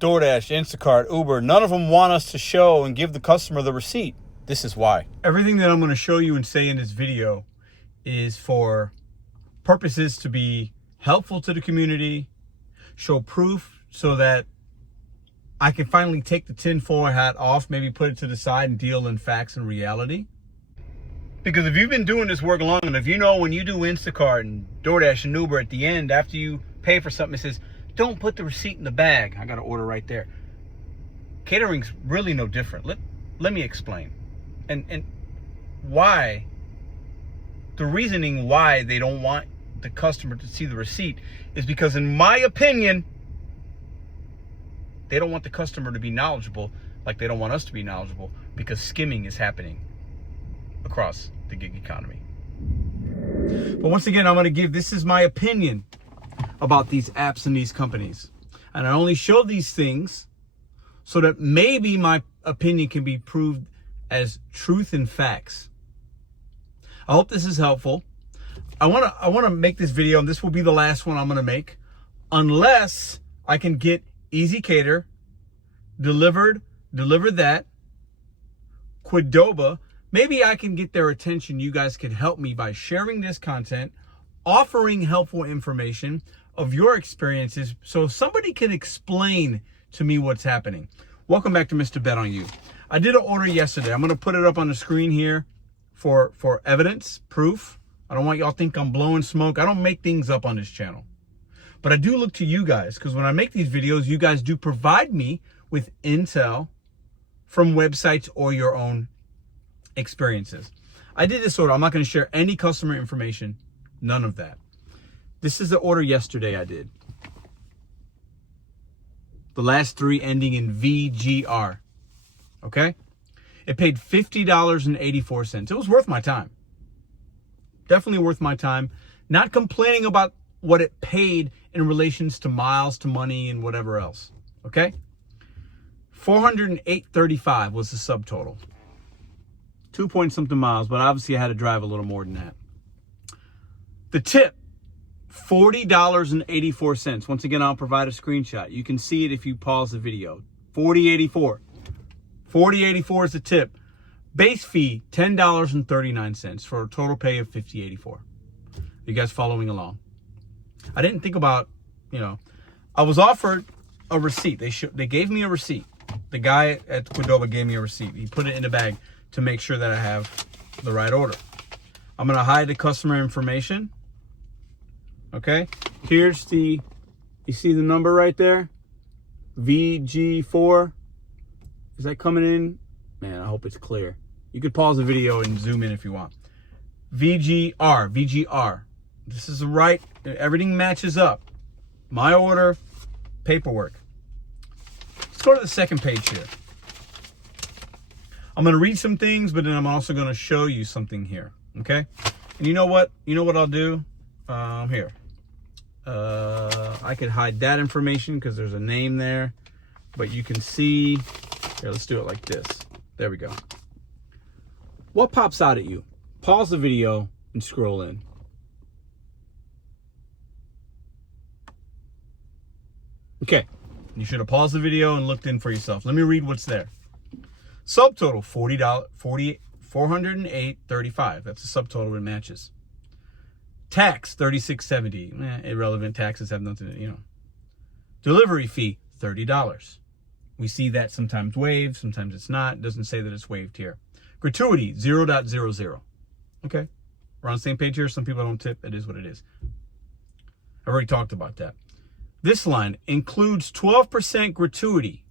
DoorDash, Instacart, Uber, none of them want us to show and give the customer the receipt. This is why. Everything that I'm going to show you and say in this video is for purposes to be helpful to the community, show proof so that I can finally take the tinfoil hat off, maybe put it to the side and deal in facts and reality. Because if you've been doing this work long enough, you know when you do Instacart and DoorDash and Uber, at the end, after you pay for something, it says, don't put the receipt in the bag. I got an order right there. Catering's really no different. Let me explain. And why, the reasoning why they don't want the customer to see the receipt is because, in my opinion, they don't want the customer to be knowledgeable like they don't want us to be knowledgeable, because skimming is happening across the gig economy. But once again, I'm going to give, this is my opinion about these apps and these companies. And I only show these things so that maybe my opinion can be proved as truth and facts. I hope this is helpful. I want to make this video, and this will be the last one I'm going to make, unless I can get Easy Cater deliver that, Qdoba. Maybe I can get their attention. You guys can help me by sharing this content, offering helpful information of your experiences so somebody can explain to me what's happening. Welcome back to Mr.BetonYou. I did an order yesterday. I'm going to put it up on the screen here for evidence, proof. I don't want y'all to think I'm blowing smoke. I don't make things up on this channel. But I do look to you guys, because when I make these videos, you guys do provide me with intel from websites or your own experiences. I did this order. I'm not going to share any customer information. None of that. This is the order yesterday I did. The last three ending in VGR. Okay? It paid $50.84. It was worth my time. Definitely worth my time. Not complaining about what it paid in relations to miles, to money, and whatever else. Okay? $408.35 was the subtotal. 2 point something miles, but obviously I had to drive a little more than that. The tip, $40.84. Once again, I'll provide a screenshot. You can see it if you pause the video. $40.84. $40.84 is the tip. Base fee, $10.39 for a total pay of $50.84. You guys following along? I didn't think about, I was offered a receipt. They gave me a receipt. The guy at Qdoba gave me a receipt. He put it in the bag to make sure that I have the right order. I'm going to hide the customer information. Okay. Here's you see the number right there? VG4. Is that coming in? Man, I hope it's clear. You could pause the video and zoom in if you want. VGR. This is the right, everything matches up. My order, paperwork. Let's go to the second page here. I'm going to read some things, but then I'm also going to show you something here. Okay? And you know what? You know what I'll do? Here. I could hide that information because there's a name there. But you can see. Here, let's do it like this. There we go. What pops out at you? Pause the video and scroll in. Okay. You should have paused the video and looked in for yourself. Let me read what's there. Subtotal, $408.35. That's the subtotal it matches. Tax, $36.70. Irrelevant, taxes have nothing to, Delivery fee, $30. We see that sometimes waived, sometimes it's not. It doesn't say that it's waived here. Gratuity, 0.00. Okay. We're on the same page here. Some people don't tip. It is what it is. I already talked about that. This line includes 12% gratuity.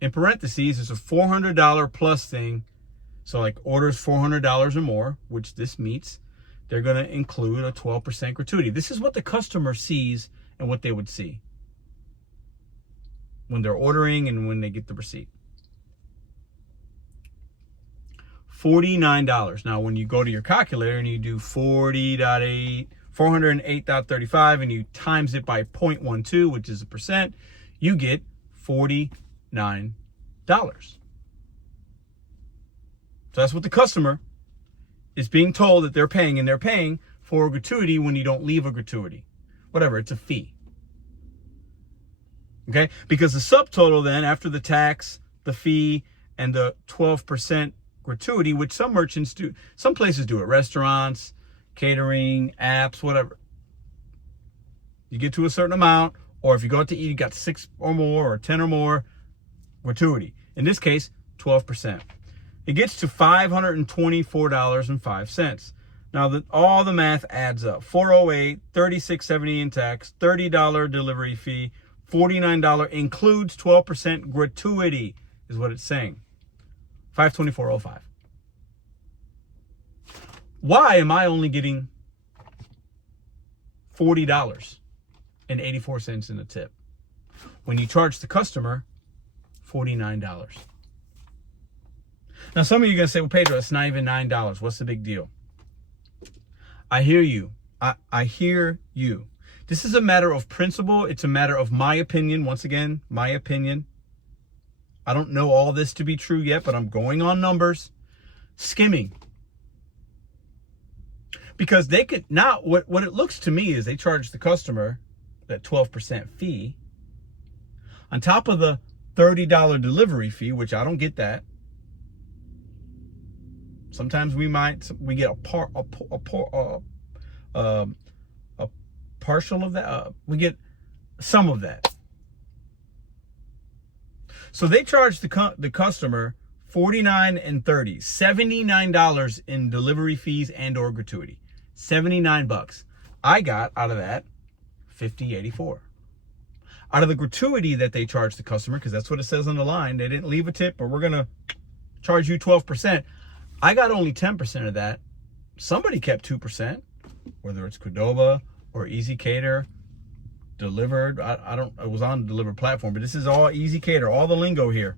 In parentheses, there's a $400 plus thing. So like orders $400 or more, which this meets, they're going to include a 12% gratuity. This is what the customer sees and what they would see when they're ordering and when they get the receipt. $49. Now, when you go to your calculator and you do 408.35 and you times it by 0.12, which is a percent, you get $49. So that's what the customer is being told that they're paying, and they're paying for a gratuity when you don't leave a gratuity. Whatever, it's a fee. Okay, because the subtotal then, after the tax, the fee, and the 12% gratuity, which some merchants do, some places do it, restaurants, catering, apps, whatever. You get to a certain amount, or if you go out to eat, you got 6 or more or 10 or more gratuity. In this case, 12%. It gets to $524.05. Now, all the math adds up. $408, $36.70 in tax, $30 delivery fee, $49 includes 12% gratuity, is what it's saying. $524.05. Why am I only getting $40.84 in a tip when you charge the customer $49? Now, some of you are going to say, well, Pedro, it's not even $9. What's the big deal? I hear you. I hear you. This is a matter of principle. It's a matter of my opinion. Once again, my opinion. I don't know all this to be true yet, but I'm going on numbers. Skimming. Because they could, now what it looks to me is they charge the customer that 12% fee on top of the $30 delivery fee, which I don't get that. Sometimes we get a partial of that. We get some of that. So they charge the customer $49 and $30, $79 in delivery fees and or gratuity. $79. I got out of that $50.84. Out of the gratuity that they charge the customer, because that's what it says on the line, they didn't leave a tip, or we're gonna charge you 12%. I got only 10% of that. Somebody kept 2%, whether it's Qdoba or Easy Cater, Delivered. It was on the Delivered platform, but this is all Easy Cater, all the lingo here.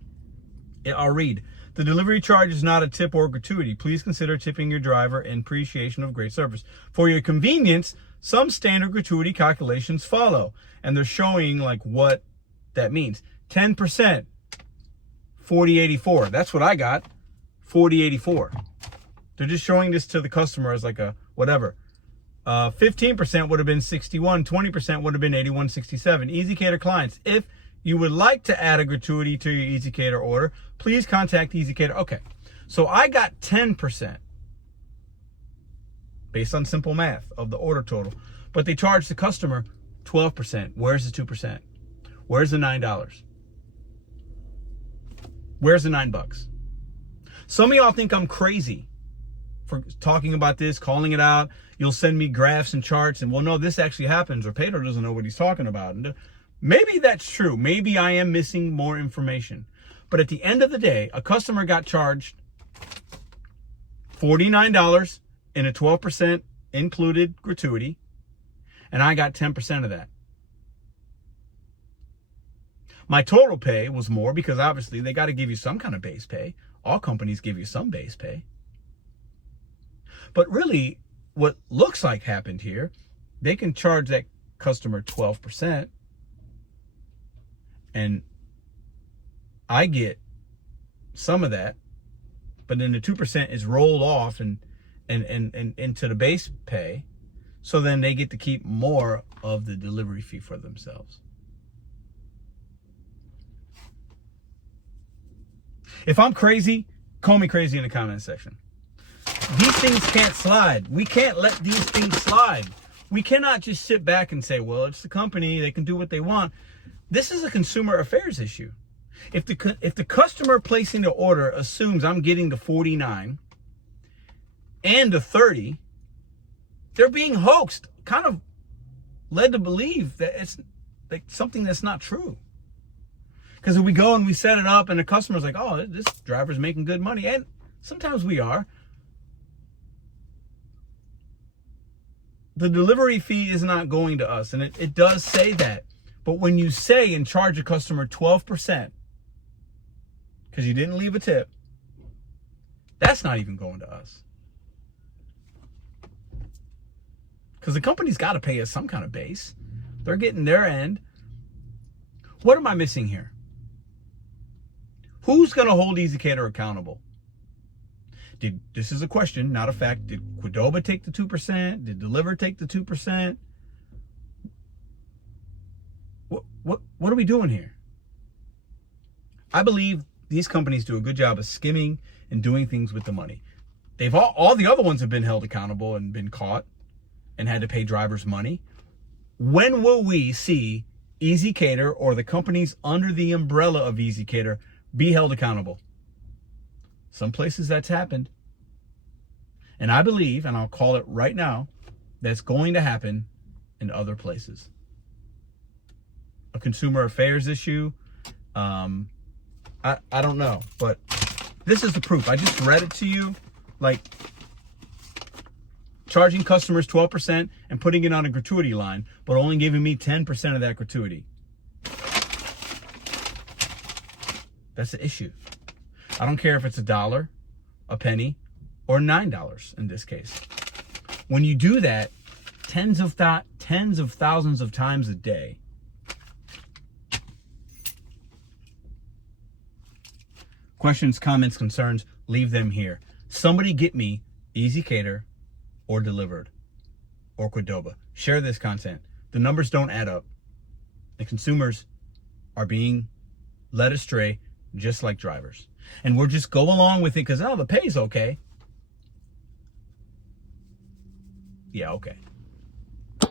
I'll read. The delivery charge is not a tip or gratuity. Please consider tipping your driver in appreciation of great service. For your convenience, some standard gratuity calculations follow, and they're showing like what that means. 10%, $40.84. That's what I got. $40.84. They're just showing this to the customer as like a whatever. 15% would have been $61. 20% would have been $81.67. Easy Cater clients, if you would like to add a gratuity to your Easy Cater order, please contact Easy Cater. Okay, so I got 10% based on simple math of the order total, but they charge the customer 12%. Where's the 2%? Where's the $9? Where's the $9? Some of y'all think I'm crazy for talking about this, calling it out. You'll send me graphs and charts, and well, no, this actually happens, or Pedro doesn't know what he's talking about. And maybe that's true. Maybe I am missing more information. But at the end of the day, a customer got charged $49 in a 12% included gratuity, and I got 10% of that. My total pay was more because obviously they got to give you some kind of base pay. All companies give you some base pay. But really, what looks like happened here, they can charge that customer 12%, and I get some of that, but then the 2% is rolled off and into the base pay, so then they get to keep more of the delivery fee for themselves. If I'm crazy, call me crazy in the comment section. These things can't slide. We can't let these things slide. We cannot just sit back and say, well, it's the company, they can do what they want. This is a consumer affairs issue. If the customer placing the order assumes I'm getting the 49 and the 30, they're being hoaxed, kind of led to believe that it's like something that's not true. Because if we go and we set it up and the customer's like, oh, this driver's making good money, and sometimes we are, the delivery fee is not going to us, and it does say that. But when you say and charge a customer 12% because you didn't leave a tip, that's not even going to us. Because the company's got to pay us some kind of base. They're getting their end. What am I missing here? Who's going to hold Easy Cater accountable? This is a question, not a fact. Did Qdoba take the 2%? Did Deliver take the 2%? What are we doing here? I believe these companies do a good job of skimming and doing things with the money. They've all the other ones have been held accountable and been caught and had to pay drivers money. When will we see EasyCater or the companies under the umbrella of EasyCater be held accountable? Some places that's happened. And I believe, and I'll call it right now, that's going to happen in other places. A consumer affairs issue, I don't know, but this is the proof. I just read it to you, like charging customers 12% and putting it on a gratuity line, but only giving me 10% of that gratuity. That's the issue. I don't care if it's $1, a penny, or $9 in this case. When you do that tens of thousands of times a day, questions, comments, concerns, leave them here. Somebody get me EasyCater or Delivered or Qdoba. Share this content. The numbers don't add up. The consumers are being led astray just like drivers. And we'll just go along with it because, oh, the pay's okay. Yeah, okay.